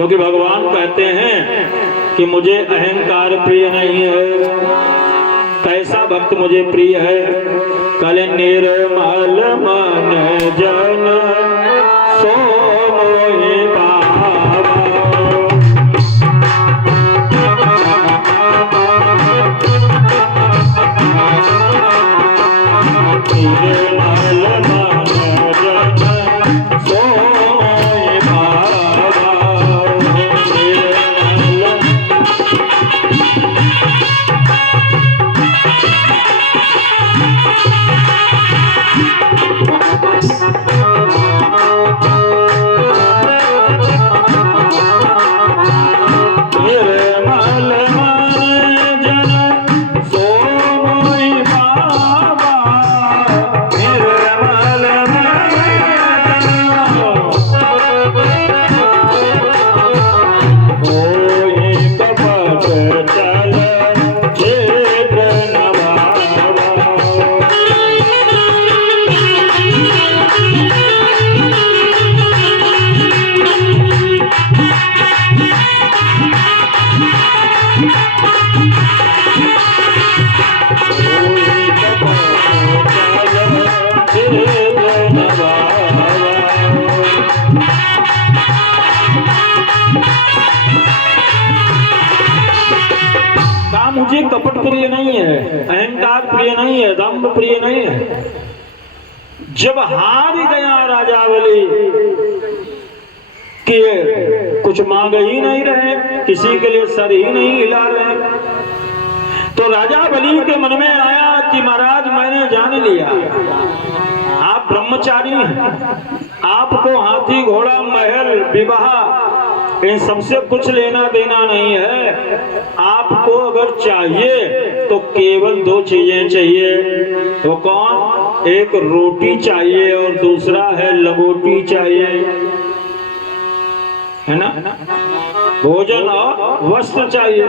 क्योंकि भगवान कहते हैं कि मुझे अहंकार प्रिय नहीं है। कैसा भक्त मुझे प्रिय है? कल निर्मल मन जन सो मोहि पावा। निर्मल मन जन सो मोहि पावा। मुझे कपट प्रिय नहीं है, अहंकार प्रिय नहीं है, दंभ प्रिय नहीं है। जब हार गया राजावली कि कुछ मांग ही नहीं रहे, किसी के लिए सर ही नहीं हिला रहे, तो राजा बलि के मन में आया कि महाराज मैंने जान लिया आप ब्रह्मचारी हैं, आपको हाथी घोड़ा महल विवाह इन सबसे कुछ लेना देना नहीं है। आपको अगर चाहिए तो केवल दो चीजें चाहिए। तो कौन? एक रोटी चाहिए और दूसरा है लंगोटी चाहिए, है ना? भोजन और वस्त्र चाहिए।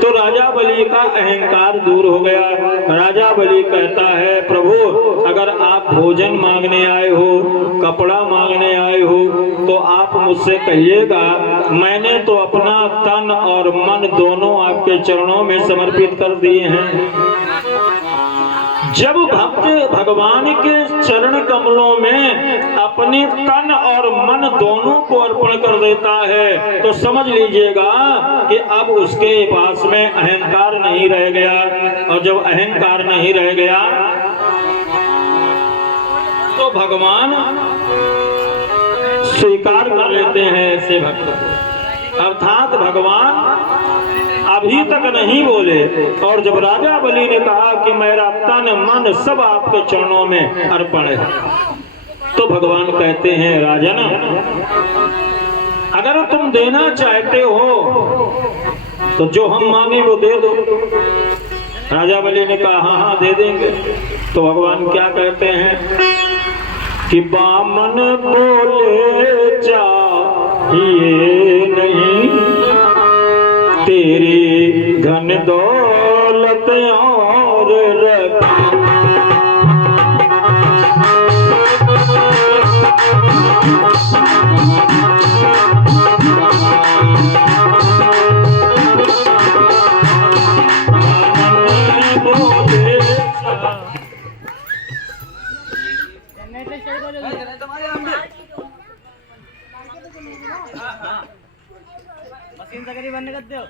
तो राजा बलि का अहंकार दूर हो गया। राजा बलि कहता है प्रभु अगर आप भोजन मांगने आए हो, कपड़ा मांगने आए हो तो आप मुझसे कहिएगा, मैंने तो अपना तन और मन दोनों आपके चरणों में समर्पित कर दिए हैं। जब भक्त भगवान के चरण कमलों में अपने तन और मन दोनों को अर्पण कर देता है तो समझ लीजिएगा कि अब उसके पास में अहंकार नहीं रह गया। और जब अहंकार नहीं रह गया तो भगवान स्वीकार कर लेते हैं ऐसे भक्त। अर्थात भगवान अभी तक नहीं बोले और जब राजा बलि ने कहा कि मेरा तन मन सब आपके चरणों में अर्पण है, तो भगवान कहते हैं राजन अगर तुम देना चाहते हो तो जो हम मांगे वो दे दो। राजा बलि ने कहा हाँ हाँ दे देंगे। तो भगवान क्या कहते हैं कि बामन बोले चाहिए नहीं तेरी धन दौलत और मशीन से करीब बनने करते हो।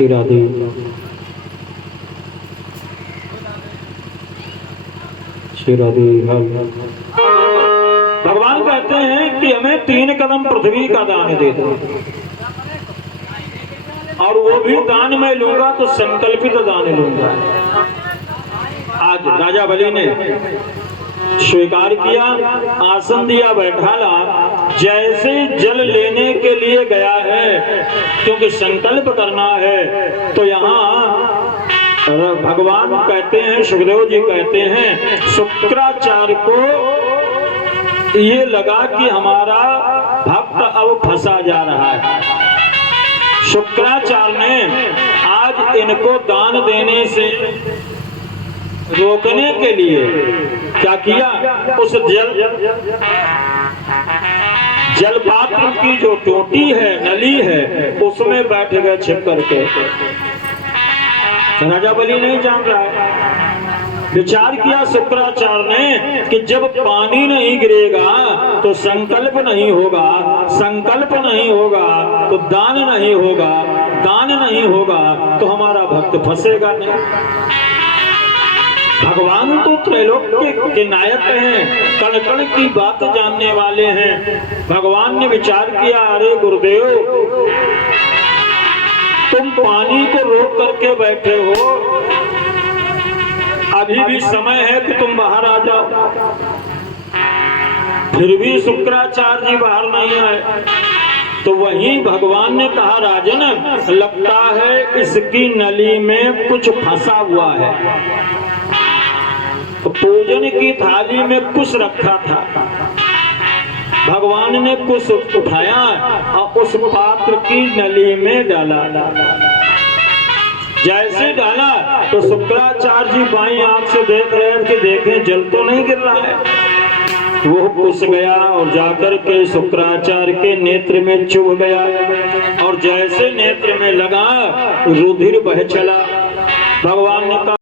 राधे श्री राधे। भगवान कहते हैं कि हमें 3 कदम पृथ्वी का दान दे दो और वो भी दान मैं लूंगा तो संकल्पित दान लूंगा। आज राजा बलि ने स्वीकार किया, आसन दिया, बैठाला। जैसे जल लेने के लिए गया है क्योंकि संकल्प करना है। तो यहाँ भगवान कहते हैं, सुखदेव जी कहते हैं, शुक्राचार्य को ये लगा कि हमारा भक्त अब फंसा जा रहा है। शुक्राचार्य ने आज इनको दान देने से रोकने के लिए क्या किया, उस जलपात्र की जो टोटी है, नली है, उसमें बैठ गए छिप करके। राजा बलि नहीं जान रहा है। विचार किया शुक्राचार्य ने कि जब पानी नहीं गिरेगा तो संकल्प नहीं होगा, संकल्प नहीं होगा तो दान नहीं होगा, दान नहीं होगा तो हमारा भक्त फंसेगा नहीं। भगवान तो त्रैलोक्य के नायक हैं, कण कण की बात जानने वाले हैं। भगवान ने विचार किया, अरे गुरुदेव, तुम पानी को रोक करके बैठे हो, अभी भी समय है कि तुम बाहर आ जाओ। फिर भी शुक्राचार्य जी बाहर नहीं आए। तो वहीं भगवान ने कहा, राजन, लगता है इसकी नली में कुछ फंसा हुआ है। तो पूजन की थाली में कुछ रखा था, भगवान ने कुछ उठाया और उस पात्र की नली में डाला। जैसे डाला तो शुक्राचार्य जी बाईं आंख से देख रहे हैं कि देखें जल तो नहीं गिर रहा है। वो घुस गया और जाकर के शुक्राचार्य के नेत्र में चुभ गया और जैसे नेत्र में लगा रुधिर बह चला। भगवान ने कहा,